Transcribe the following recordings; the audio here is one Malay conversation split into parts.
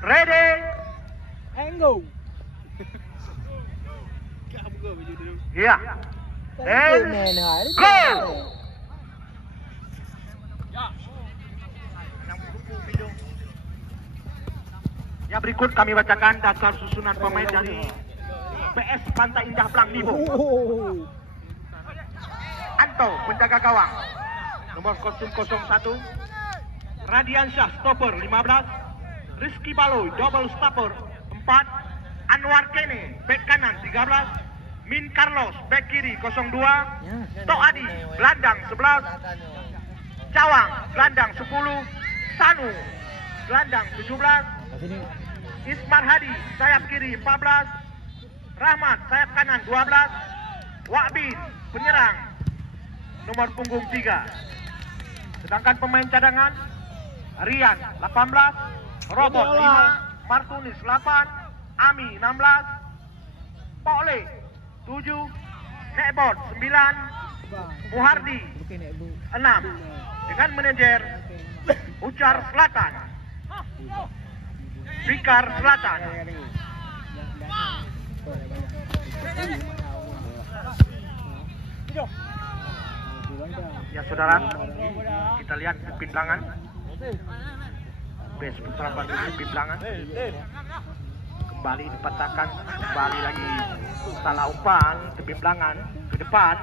ready, and go. Iya. And go. Ya, berikut kami bacakan daftar susunan pemain dari PS Pantai Indah Blang Nibo. Anto, penjaga gawang, nomor 001. Radiansyah, stopper 15. Rizky Baloy, double stopper 4. Anwar Kene, bek kanan 13. Min Carlos, bek kiri 02. Tok Adi, gelandang 11. Cawang, gelandang 10. Sanu, gelandang 17. Ismar Hadi, sayap kiri 14. Rahmat, sayap kanan 12. Wakbin, penyerang, nomor punggung 3. Sedangkan pemain cadangan, Rian 18, Robot 5, Martunis 8, Ami 16, Pole 7, Nekbot 9, Muhardi 6, dengan manajer Ucar Selatan, Fikar Selatan. Ya saudara, kita lihat pintangan base putra Bandung pintangan kembali dipatahkan, kembali lagi salah umpan pintangan ke depan.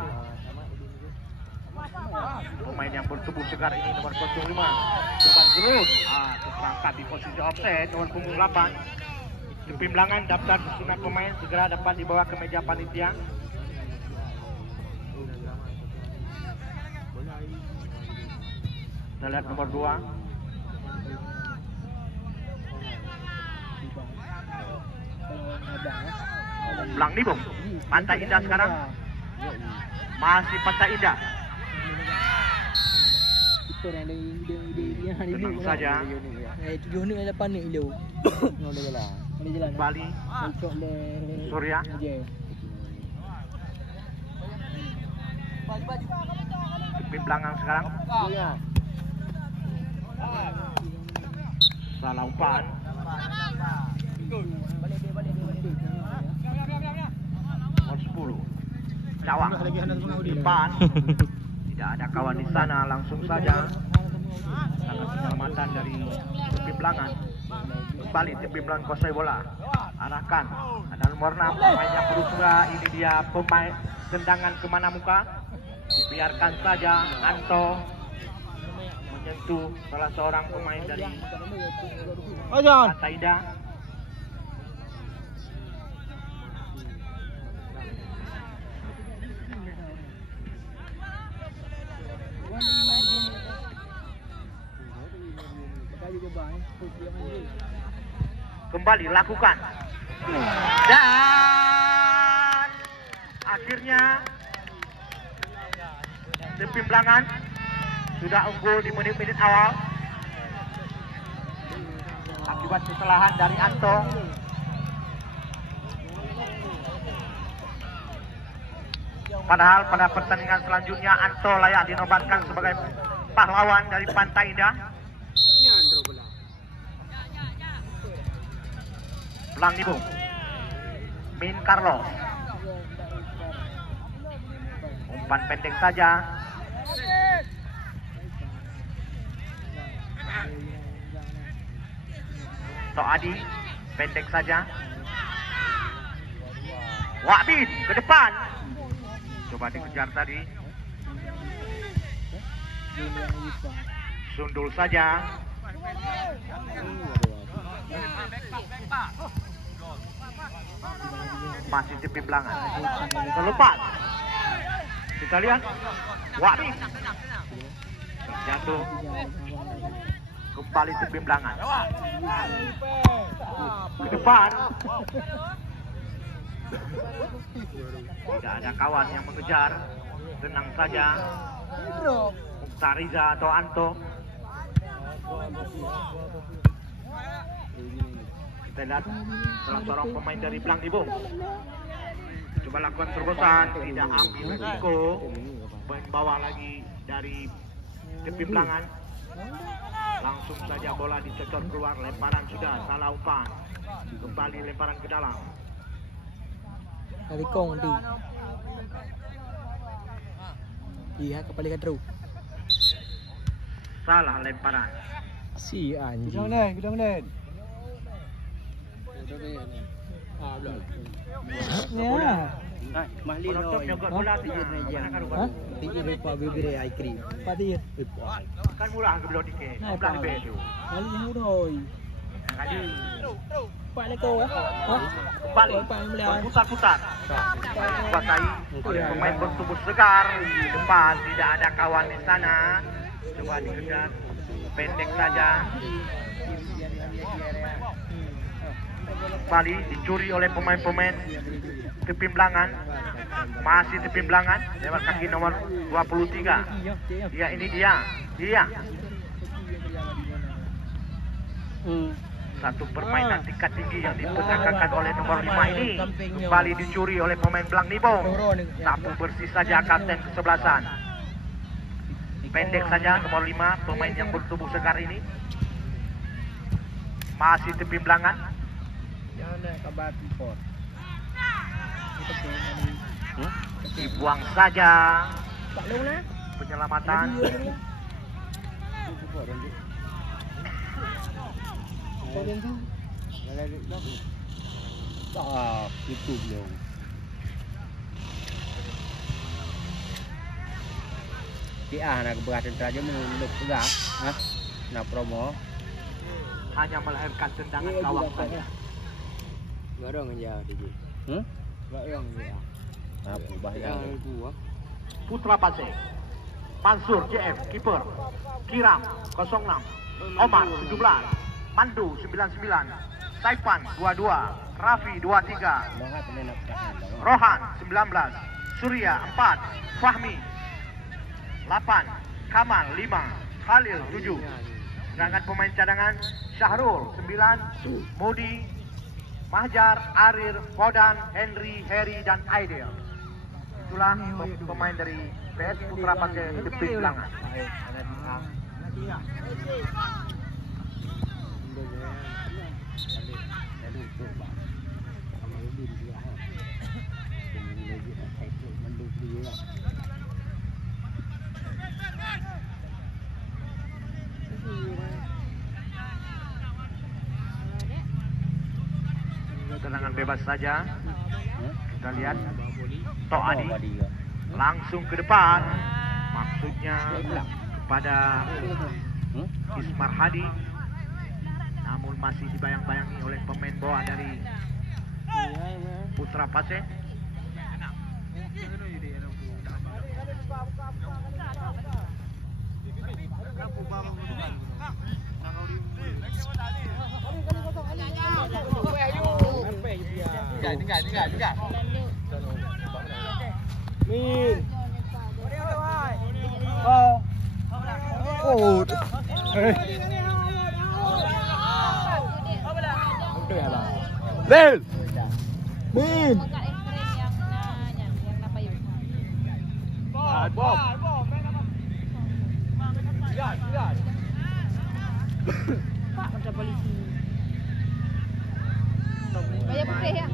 Pemain yang bertubuh segar ini nomor 05 coba terus terperangkap di posisi offset nomor punggung 8. Pintangan daftar susunan pemain segera dapat dibawa ke meja panitia. Kita lihat nomor 2. Blang Nibo, Pantai Indah sekarang. Masih Pantai Indah. Tenang saja. Kembali Surya. Pintangan sekarang. Salah umpan. Nomor 10 Cawang depan. Tidak ada kawan di sana, langsung saja sangat keselamatan dari Pintangan. Kembali Pintangan kuasai bola, arahkan, ada nomor 6 pemainnya berusaha. Ini dia pemain tendangan kemana muka, biarkan saja Anto menyentuh salah seorang pemain dari Pantai Indah. Kembali lakukan dan akhirnya Pintangan sudah unggul di menit-menit awal akibat kesalahan dari Anto. Padahal pada pertandingan selanjutnya Anto layak dinobatkan sebagai pahlawan dari Pantai Indah. Blang Nibo, Min Carlos, umpan pendek saja. Tok Adi, pendek saja. Wakbin ke depan, coba dikejar tadi. Sundul saja. Masih di Pintangan. Terlepas. Kita lihat Wakbin jatuh. Kembali di Pintangan. Ke depan. Tidak ada kawan yang mengejar. Tenang saja. Sariza atau Anto. Kita lihat salah seorang pemain dari Blang Nibo coba lakukan terobosan, tidak ambil risiko, membawa lagi dari Pintangan. Langsung saja bola dicocor keluar, lemparan sudah salah umpan. Kembali lemparan ke dalam. Dari kong tu. Iya, kembali ke terus. Salah lemparan. Si anjing. Kita menit. Ya. Mahli Penonton nyogok bola tinggi rupa bibir ai krim. Patir. kan murah ke belum dikit. Belah lebih tu. Kali muroi. Kali Pak leko ah. kembali berputar-putar. Kuasai pemain bertubuh segar di depan, tidak ada kawan di sana. Coba dikejar pendek saja. Kembali dicuri oleh pemain-pemain tepi belangan. Masih tepi belangan lewat kaki nomor 23. Dia. Satu permainan tingkat tinggi yang diperagakan oleh nomor 5 ini kembali dicuri oleh pemain Belang Nibong. Sapu bersih saja kapten kesebelasan. Pendek saja nomor 5, pemain yang bertubuh segar ini. Masih tepi belangan. Dibuang saja. Penyelamatan. Itu belum. Nak keberatan saja menunduk juga, nak promo. Hanya melahirkan tendangan gawang saja. Gak ada yang jauh DJ. Gak ada yang jauh. Apa bahaya itu? Putra Pasir, Mansur JF kiper, Kiram 06, Omar 17, Mandu 99, Saipan 22, Rafi 23, Rohan 19, Surya 4, Fahmi 8, Kamal 5, Khalil 7. Sedangkan pemain cadangan Syahrul 9, Mudi, Mahjar, Arir, Fodan, Henry, Heri dan Aidil. Itulah pemain dari PS Putra Pasir tepi belangan. Tendangan bebas saja. Kita lihat Tok Adi langsung ke depan, maksudnya kepada Ismar Hadi, namun masih dibayang-bayangi oleh pemain bawah dari Putra Pasir. Tinggal. Min. Oh. Bel. Min. Bob. Pak kontra polisi. Bayar putih ya.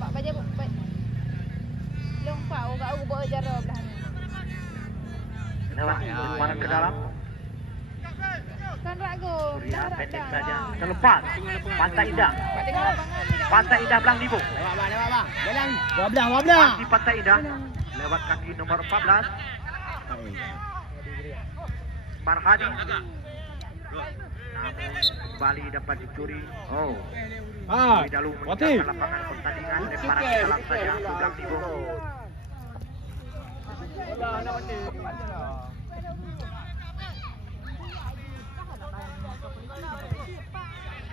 Pak bayar putih. Long Pak, aku bawa jarak belakang. Lemparan ke dalam. Kan ragu. Surya pendek saja. Terlepas. Pantai Indah Belang Nibong. Wablah. Masih Pantai Indah. Lewat kaki nomor 14. Marhadi. Namun kembali dapat dicuri. Lebih dahulu meninggalkan lapangan pertandingan. Lemparan ke dalam saja Belang Nibong.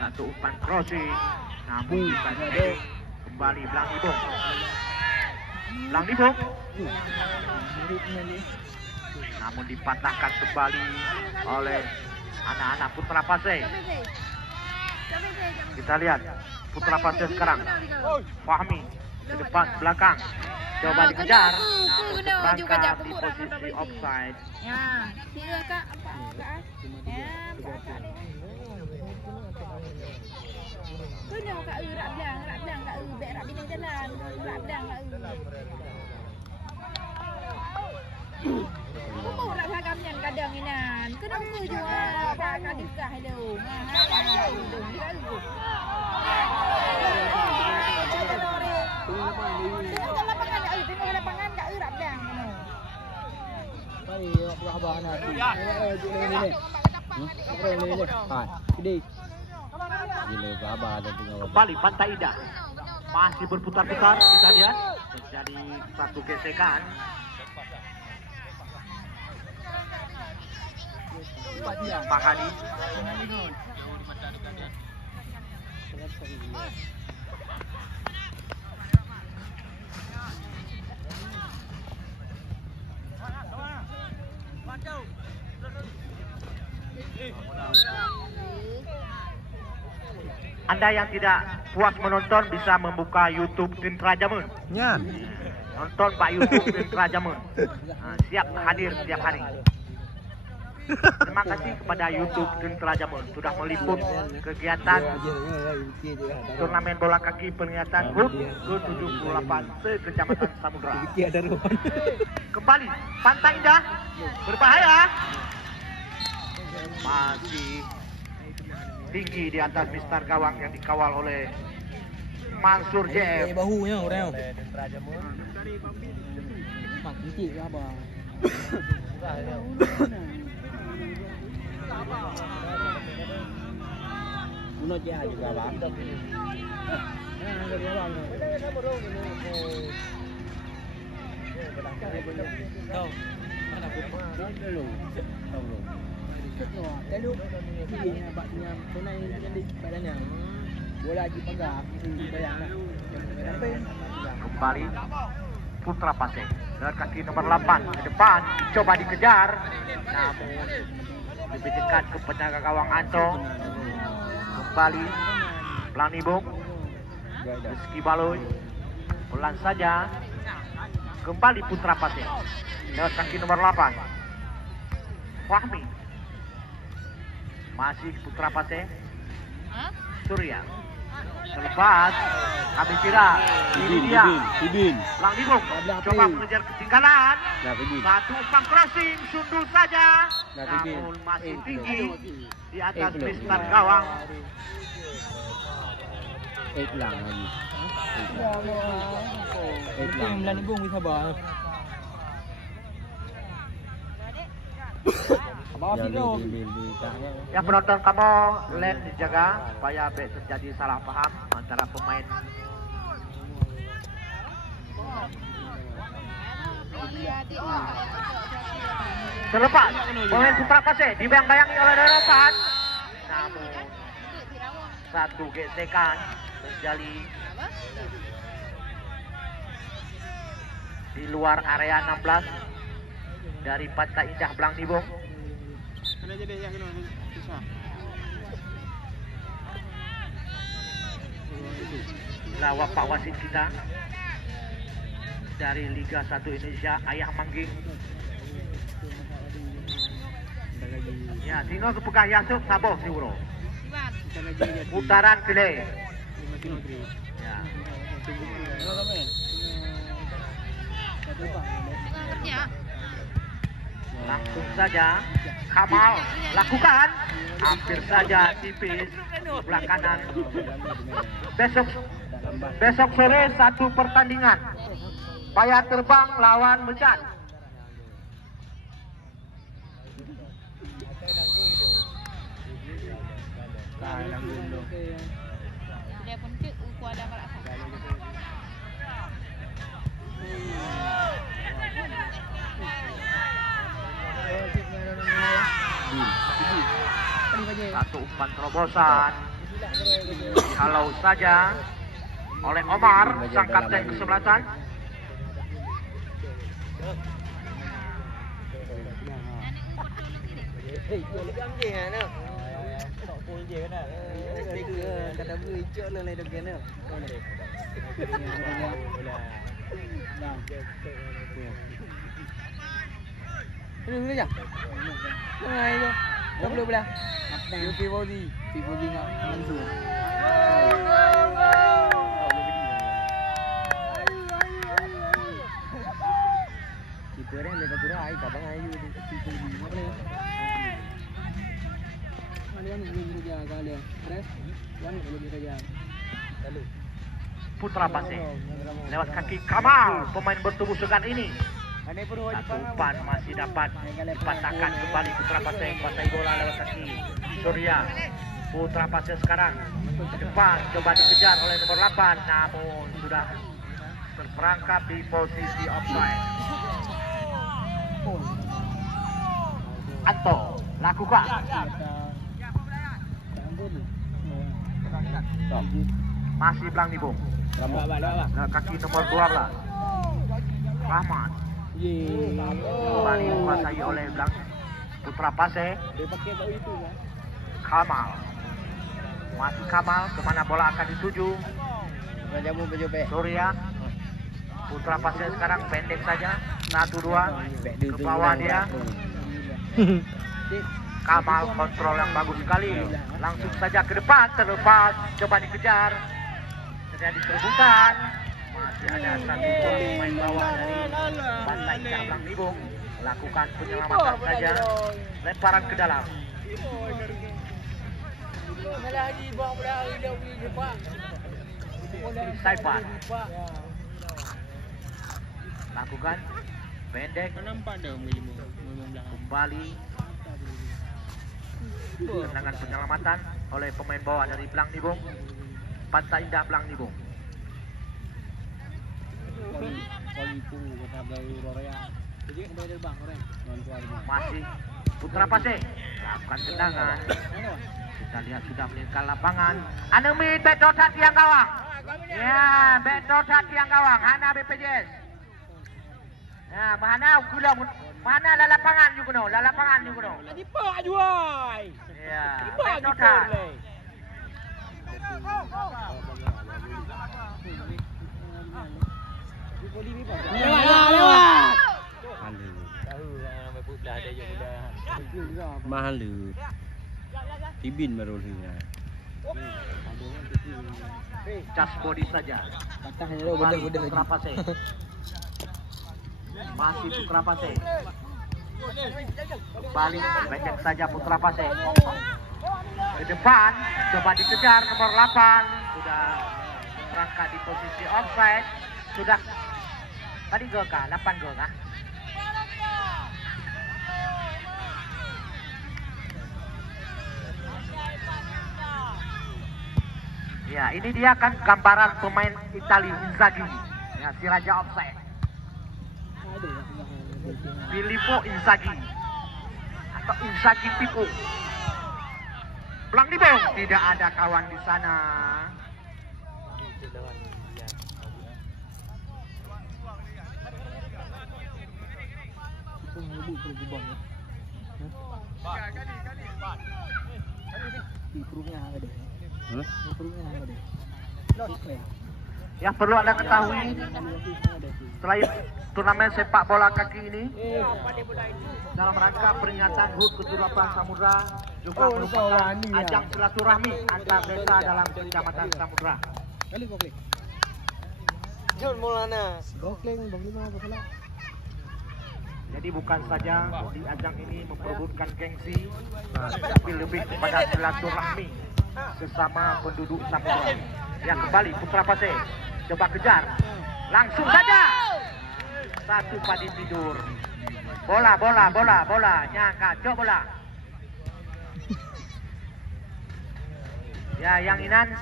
Satu umpan crossing, namun bukan kembali Belang Nibong. Namun dipatahkan kembali oleh anak-anak Putra Pasir. Kita lihat Putra Pasir sekarang. Fahmi ke depan belakang. Coba dikejar. Kena juga Berangkat jak di pemurah posisi offside. Ya, kira kak apa kak? Ya, kak ni. Kena kak rak belang kak bek rak bina jalan. Rak belang kak. Kamu rak sagamnya kadang inan. Kena ke juga kak dikah tu. Tengok lapangan kak rak belang. Baik, waktu abah nak. Ini. Gede. Gila abah ada tengok. Kembali Pantai Indah. Masih berputar-putar, kita lihat. Terjadi satu gesekan. Pak Hadi. Anda yang tidak puas menonton bisa membuka YouTube Tim Trajamun. Ya. Nonton Pak YouTube Tim Trajamun. Siap hadir setiap hari. Terima kasih kepada YouTube Tim Trajamun sudah meliput kegiatan turnamen bola kaki peringatan HUT ke-78 se-Kecamatan Samudra. Kembali Pantai Indah berbahaya. Masih tinggi di atas mistar gawang yang dikawal oleh Mansur JF. Bahunya orang. Pak kecil ke abah? Puno dia juga abah. Tahu. Mana aku? Tahu. Lalu dia baknya tunai jadi badannya. Bola lagi pegang bayanglah. Kembali Putra Pasir dengan kaki nomor 8 ke depan coba dikejar namun lebih dekat ke penjaga gawang Anto. Kembali Planibung Rizky Baloy pelan saja kembali Putra Pasir dengan kaki nomor 8 Fahmi. Masih Putra Pasir Surya selepas kami kira ini dia Planibung coba mengejar ketinggalan satu umpan crossing sundul saja namun masih tinggi di atas mistar gawang. Lang lagi. Lang Planibung bisa bah. Ya penonton kamu lane dijaga supaya terjadi salah paham antara pemain. Terlepas pemain Putra Pasir dibayang-bayangi oleh daratan namun satu gesekan terjadi di luar area 16 dari Pantai Indah Planibung. Lawak Pak Wasit kita dari Liga 1 Indonesia Ayah Mangging. Ya, tinggal ke Pegah Yasuk Saboh Siwuro. Putaran pilih. Ya. Langsung saja Kamal lakukan hampir saja tipis sebelah kanan. Besok sore satu pertandingan Payah Terbang lawan Medan. Dia pun cek kuada malak. Satu umpan terobosan kalau saja oleh Omar sang kapten kesebelasan. Ini aja. Ngai tu. Tak boleh belah. Pivoli nak Mansur. Kita orang dah turun air kat bangai you ni. Pivoli boleh. Kalian boleh kerja kalian. Fresh. Kalian boleh kerja. Lalu Putra Pasir lewat kaki Kamal, pemain bertubuh segan ini. Satu umpan masih dapat dipatahkan kembali Putra Pasir, kuasai bola lewat kaki Surya. Putra Pasir sekarang ke depan, coba dikejar oleh nomor 8, namun sudah terperangkap di posisi offside. Anto lakukan. Masih Blang Nibung. Kaki nomor 12. Rahmat. Kembali dikuasai oleh Blang Putra Pasir. Kamal. Masih Kamal, kemana bola akan dituju? Surya. Putra Pasir sekarang pendek saja. 1-2 ke bawah dia. Kamal kontrol yang bagus sekali. Langsung saja ke depan, terlepas, coba dikejar. Terjadi serbutan. Masih ada 1-2 pemain bawah dari Pantai Indah Blang Nibung. Lakukan penyelamatan saja. Lemparan ke dalam. Saipan. Lakukan pendek. Kembali. Tendangan penyelamatan oleh pemain bawah dari Blang Nibung. Pantai Indah Blang Nibung. Masih Putra Pasir lakukan tendangan. Kita lihat sudah meninggalkan lapangan. Anemi backdoor tiang gawang. Ya, backdoor tiang gawang. Hana BPJS. Ya, mana gula mana lapangan juga no, lapangan juga no. Di pak juai. Ya, Backdoor. Lewat. Mahal lu. Ibin baru dia. Just body saja. Masih Putra Pasir. Masih Putra Pasir. Kembali pendek saja Putra Pasir. Ke depan, coba dikejar nomor 8. Sudah berangkat di posisi offside. Sudah tadi gol kah? 8 gol kah? Ya, ini dia kan gambaran pemain Italia Inzaghi. Ya, si raja offside. Filippo Inzaghi atau Inzaghi Pippo. Blang Nibung tidak ada kawan di sana. Yang perlu Anda ketahui, selain turnamen sepak bola kaki ini, dalam rangka peringatan HUT Kejuruteraan Samudra juga merupakan ajang silaturahmi antar desa dalam Kecamatan Samudra. Jadi bukan saja di ajang ini memperebutkan gengsi, tapi lebih kepada silaturahmi sesama penduduk Samudra. Yang kembali Putra Pasir, coba kejar, langsung saja. Satu padi tidur. Bola, nyangka, cok bola. Ya, yang Inan.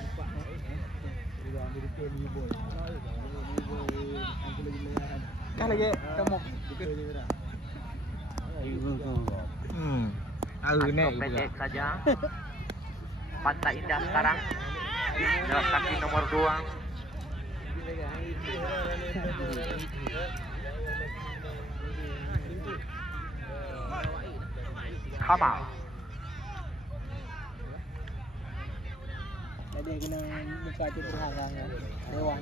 Atau pendek saja. Pantai Indah sekarang lewat kaki nomor 2. Kamal. Jadi kena buka tu perhalangan Dewan.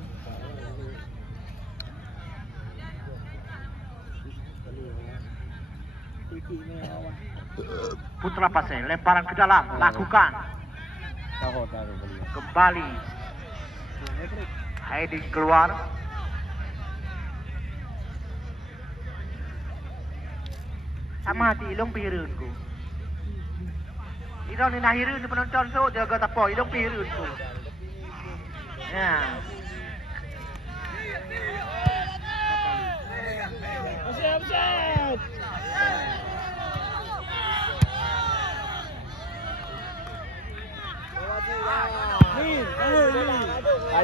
Putra Pasai, lemparan ke dalam, lakukan. Kembali. Heading keluar. Sama hati ilong pirun ku. Ilong ni nahirun ni penonton so jaga tapo ilong pirun ku. Ya. Siap.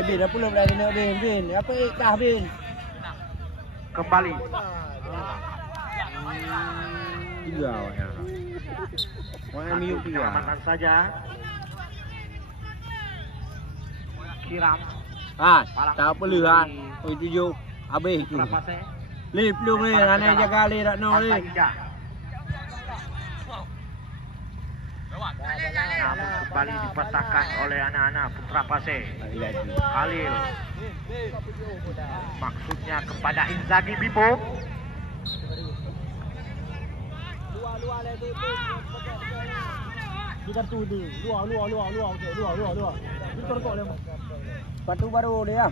Bin, apa belum dah kena Bin? Apa ikah Bin? Kembali. Tiga ya. Orang MU tiga. Amankan saja. Kiram. Tak perlu ah. Oh tujuh. Habis tu. Lip lu ni, ane jaga li dak no ni. Namun kembali dipatahkan oleh anak-anak Putra Pasai. Khalil. Maksudnya kepada Inzaghi Bipo. Sepatu baru dia.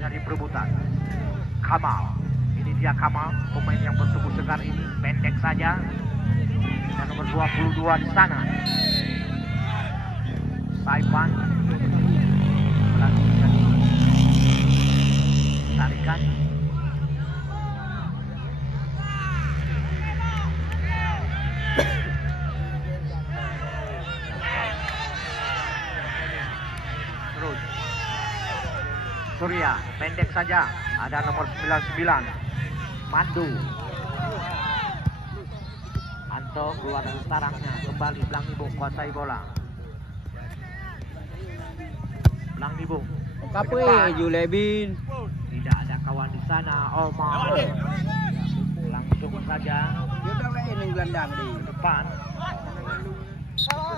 Dari perebutan Kamal. Ini dia Kamal, pemain yang bertubuh segar ini, pendek saja. Dan nomor 22 di sana. Saipan melanjutkan tarikan. Terus Surya, pendek saja. Ada nomor 99 Mandu. Anto keluar dari sarangnya. Kembali Blang Nibung kuasai bola. Blang Nibung. Apa Julebin? Tidak ada kawan di sana. Omar. Langsung saja. Dia tak lain yang gelandang di depan.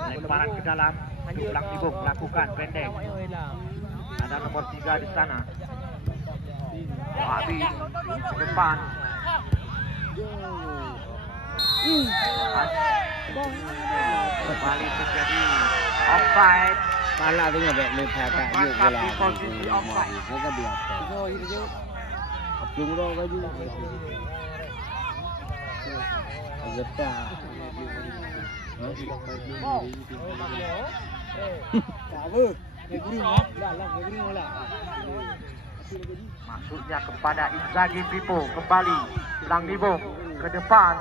Lemparan ke dalam. Blang Nibung lakukan pendek. Ada nomor 3 di sana. Wahabi ke depan. Kembali terjadi offside. Malah tu ngabek lepas kat yuk bola. Posisi offside. Mereka biasa. Apung ro baju. Agata. Tahu. Maksudnya kepada Inzaghi Bipo. Kembali Blang Nibung ke depan.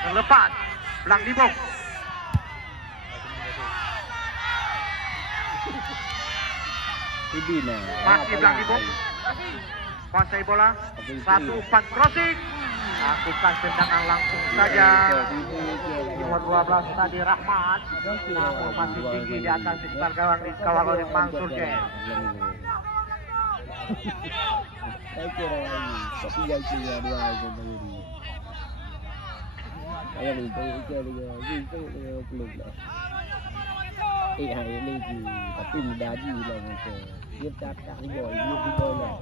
Terlepas Blang Nibung. Masih Blang Nibung. Kuasai bola. Satu umpan crossing. Lakukan tendangan langsung saja. Nomor 12 tadi Rahmat. Namun masih tinggi di atas sekitar gawang dikawal oleh Mansur Jen. Saya kira ini. Tapi yang kira dua aja begini. Ayah ni kira peluk lah. Hari ni tapi mudah je lah macam. Dia tak boy, dia boy lah.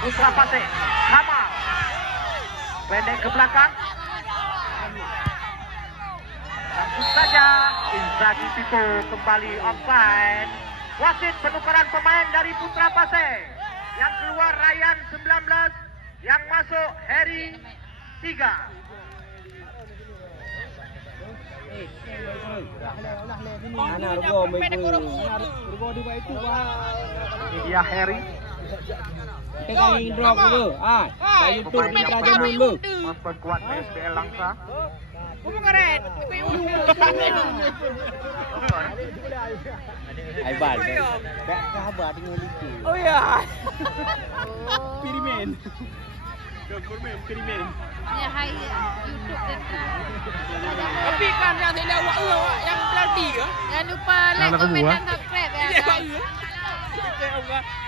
Putra Pasai, Kamal. Pendek ke belakang. Langsung saja Inzaghi Bipo kembali offside. Wasit penukaran pemain dari Putra Pasai. Yang keluar Ryan 19, yang masuk Harry 3. Anak rugo mai pun. Ini dia Harry. Kita ingin drop dulu. Saya YouTube kita aja dulu. Mas kuat PSBL Langsa. Pemungkaran. Ai bal. Tak khabar dengan itu. Oh ya. Pirimen. Ya hai YouTube dan Tapi kan yang tidak awak yang berarti ke? jangan lupa like, komen dan subscribe ya guys.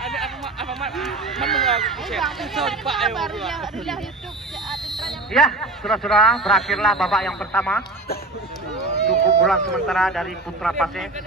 Ada apa mana aku share tahu Pak Baru yang YouTube Ya, saudara-saudara, berakhirlah babak yang pertama. Cukup bola sementara dari Putra Pasir 1-0.